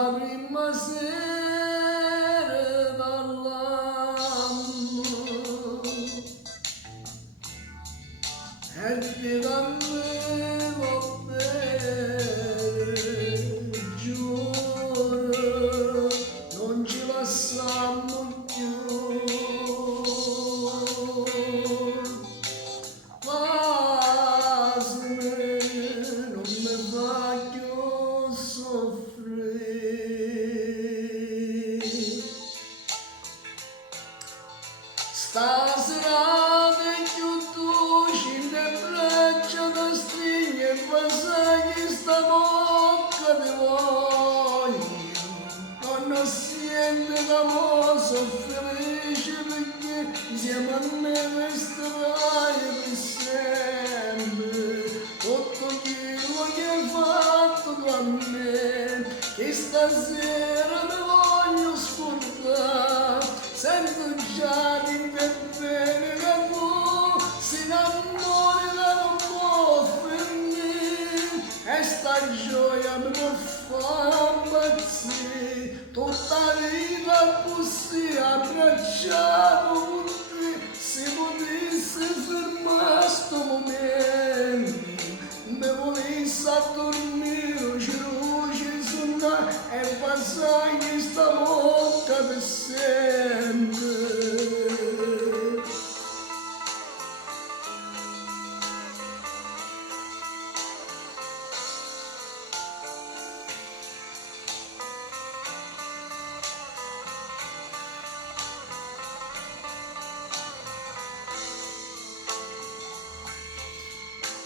la prima sera dall'anno e ti cambiavo bene, giuro, non ci lasciamo più. Non mi voglio soffrire. Stasera vecchio tu scende braccia da stringe e passagli sta bocca di voglio. Non sente l'amore, sono felice perché insieme a me resterai per sempre. Tutto quello che hai fatto con me, che stasera mi voglio scordare. Sento già di te bene che tu si innamori da non può finire e sta gioia mi può fare impazzire. Tutta la vita così abbracciato con te, se potessi fermare sto momento, me volessi a dormire, luce suonare e passare sta bocca per sempre.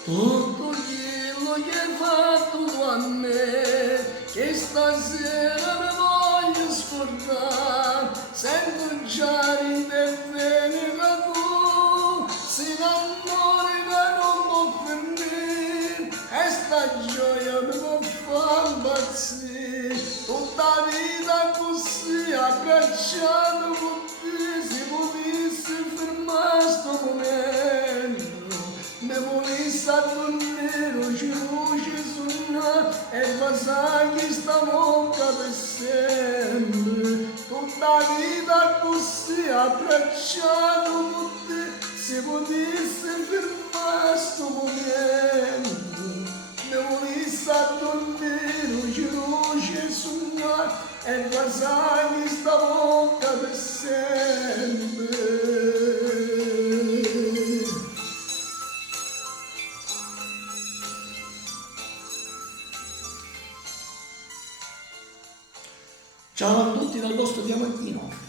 Tutto quello che hai fatto con me, che stasera mi voglio scordare, sento già in te bene che tu si innamori che non può finire e sta gioia mi può far impazzire. Tutta la vita così abbracciato con te, se potessi fermare sto momento, me volessi a dormire, luce suonare e passare sta bocca per sempre. Tutta la vita così abbracciato con te, se potessi fermare sto momento, me volessi a dormire, luce suonare e passare sta bocca per sempre. Ciao a tutti dal vostro Diamantino.